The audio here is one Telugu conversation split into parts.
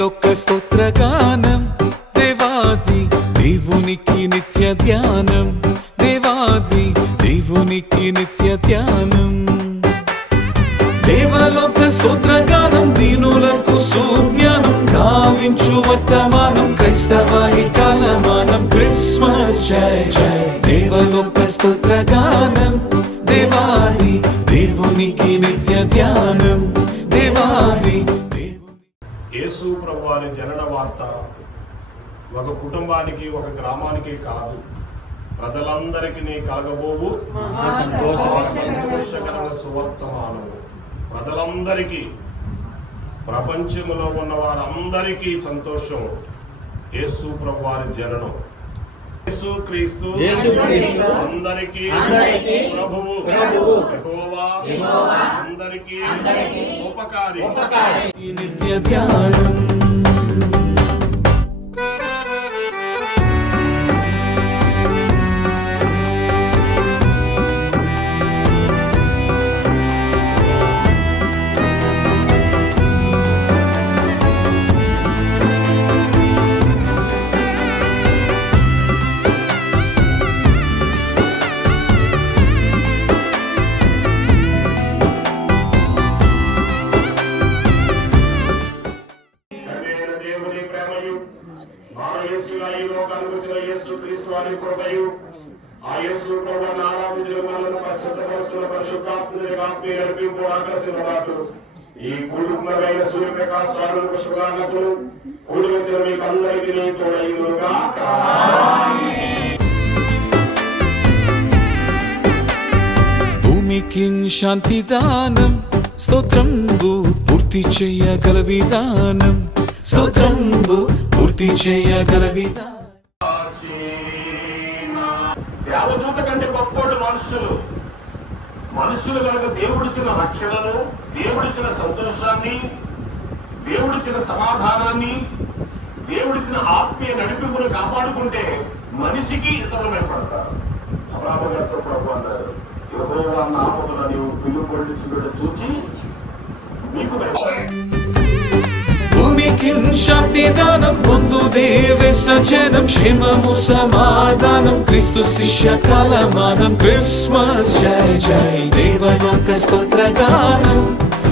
దేవలోక స్తోత్రగానం, దేవాది దేవునికి నిత్య ధ్యానం, దేవాది దేవునికి నిత్య ధ్యానం. దేవలోక స్తోత్రగానం, దీనులకు సుజ్ఞానం, గావించు వర్తమానం, క్రైస్తవాని కాలమానం. క్రిస్మస్ జై జై. దేవలోక స్తోత్రగానం, దేవాది దేవునికి నిత్య ధ్యానం, దేవాది. యేసు ప్రభువారి జనన వార్త ఒక కుటుంబానికి ఒక గ్రామానికి కాదు, ప్రజలందరికీ కలగబోవు సంతోషకరమైన సువర్తమానము. ప్రజలందరికీ, ప్రపంచంలో ఉన్న వారందరికీ సంతోషం. యేసు ప్రభువారి జననం. యేసు క్రీస్తు అందరికీ ప్రభువు, యెహోవా అందరికీ ఉపకారి. నిత్య ధ్యానం. యేసు క్రీస్తు వారి కృపయు, ఆ యేసు ప్రభువును ఆరాధించిన మనల్ని పరిశుద్ధపరుస్తున్న పరిశుద్ధాత్మని ఆత్మీయ నడిపింపు ఆకర్షించబడు. ఈ కుటుంబమైన సూర్యప్రకాశాలకు శుభాలకు కూడి వచ్చిన మీకు అందరికీ తోడైను గాక. భూమికి శాంతిదానం, స్తోత్రంబు పూర్తి చేయగల విధానం, స్తోత్రంబు పూర్తి చేయగల విధానం. దేవదూత కంటే గొప్పోడు మనుషులు కనుక దేవుడిచ్చిన రక్షణను, దేవుడిచ్చిన సంతోషాన్ని, దేవుడిచ్చిన సమాధానాన్ని, దేవుడిచ్చిన ఆత్మీయ నడిపింపును కాపాడుకుంటే మనిషికి ఇతరులు భయపడతారు. అబ్రాహాము గారితో ప్రభు అన్నారు, యెహోవా నామమున నీవు పిలువబడి చూచి మీకు భయపడతారు. భూమికి శాంతిదానం, పొందు దేవేశనం, క్షేమము సమాధానం, క్రీస్తు శిష్య కాలమానం. క్రిస్మస్ జై జై. దేవలోక స్తోత్రగానం,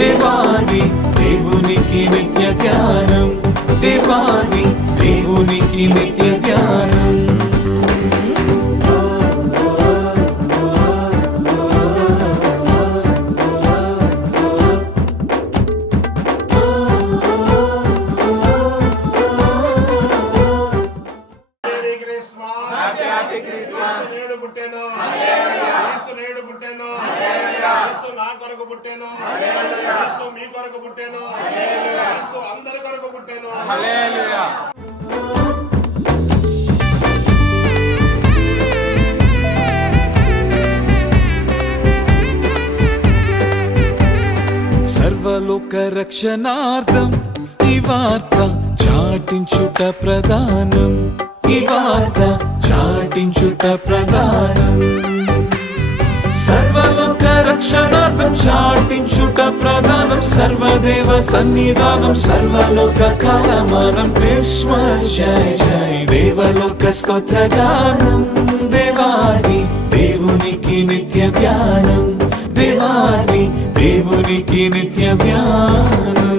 దేవాది దేవునికి నిత్య ధ్యానం, దేవాది దేవునికి నిత్య ధ్యానం. నా కొరకు పుట్టాను, మీ కొరకు పుట్టాను, అందరి కొరకు పుట్టాను. సర్వలోక రక్షణార్థం ఈ వార్త చాటించుట ప్రధానం, ఈ వార్త చాటించుట ప్రధానం. సర్వలోక రక్షణార్థం చాటించుట ప్రధానం, సర్వదేవ సన్నిధానం, సర్వలోక కాలమానం. క్రిస్మస్ జై జై. దేవలోక స్తోత్రగానం, దేవాది దేవునికి నిత్య ధ్యానం, దేవాది దేవునికి నిత్య ధ్యానం.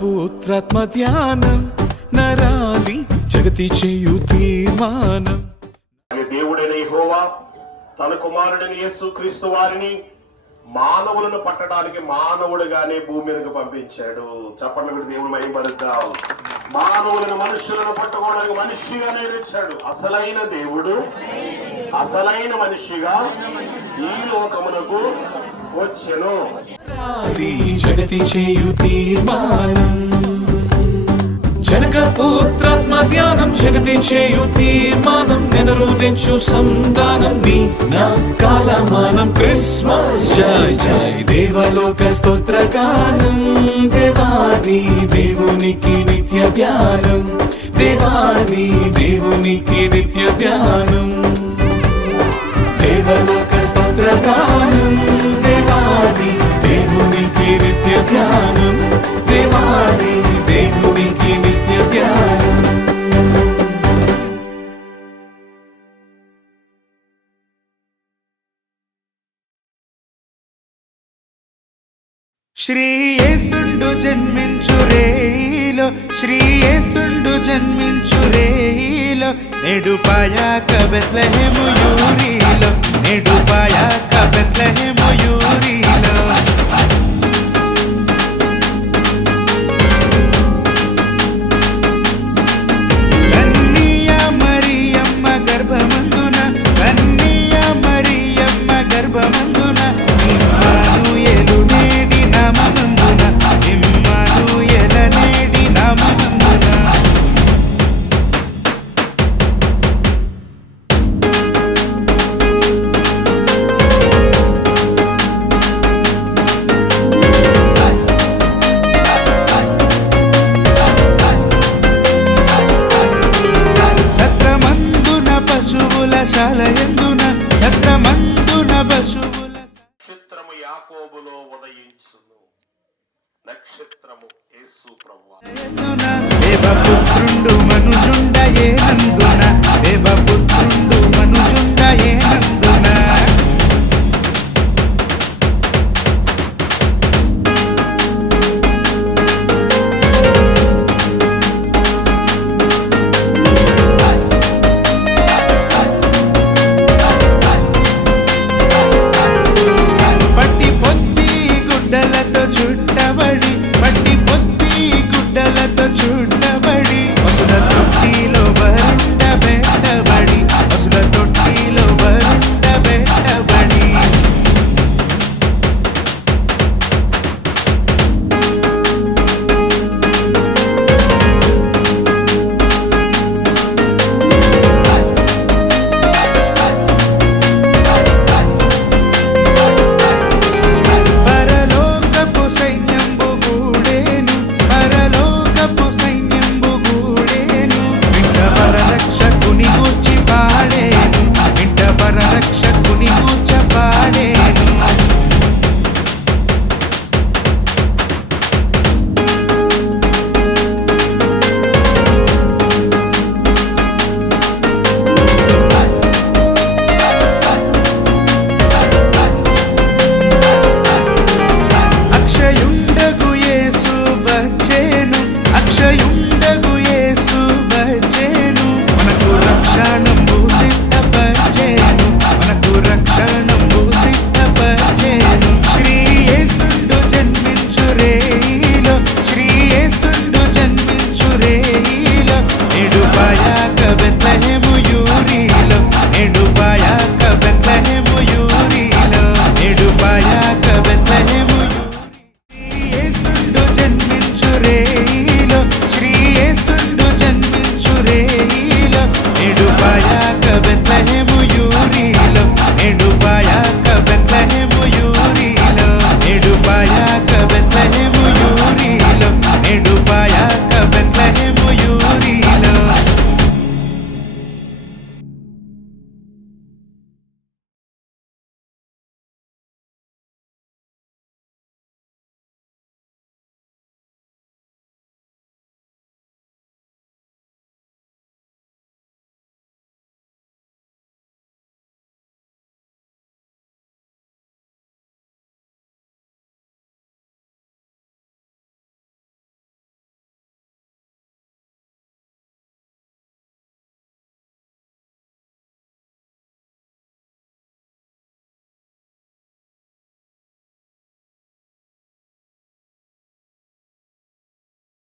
పుత్రాత్మ ధ్యానం, నరాలి జగతి చేయు తీర్మానం. దేవుడైన యెహోవా తన కుమారుడైన యేసు క్రీస్తు వారిని మానవులను పట్టడానికి మానవుడిగానే భూమి మీదకు పంపించాడు. చెప్పండి మీరు దేవుడు మహిమపరుద్దాం. మానవులను మనుషులను పట్టుకోవడానికి మనిషిగానే ఇచ్చాడు. అసలైన దేవుడు అసలైన మనిషిగా ఈ లోకమునకు వచ్చెను. జగతి చేయు తీర్మానం జనకపుత్రాత్మ ధ్యానం జగతి చేయు తీర్మానం నెనరుదించు సంధానం మీ నా కాలమానం క్రిస్మస్ జై జై దేవలోక స్తోత్రగానం దేవాది దేవునికి నిత్య ధ్యానం దేవాది దేవునికి నిత్య ధ్యానం దేవలోక స్తోత్రగానం దేవాది దేవునికి నిత్య ధ్యానం దేవాది దేవునికి నిత్య ధ్యానం. శ్రీయేసుండు జన్మించు రేయిలో శ్రీయేసుండు జన్మించు రేయిలో నెడుపాయాక బెత్లెహేము యూరిలో నెడుపాయాక బెత్లెహేము యూరిలో కన్నియ మరియమ్మ గర్భమందున కన్నియ మరియమ్మ గర్భమందున ఇమ్మానుయేలు నేడి నామమందున ఇమ్మానుయేల నేడి నామమందున సత్రమందున పశువుల శాలయందున సత్రమందున పశువుల నక్షత్రము యాకోబులో ఉదయించును. నక్షత్రము యేసు ప్రభువు. శాలయందున దేవపుత్రుండు మనుజుండ ఏనందు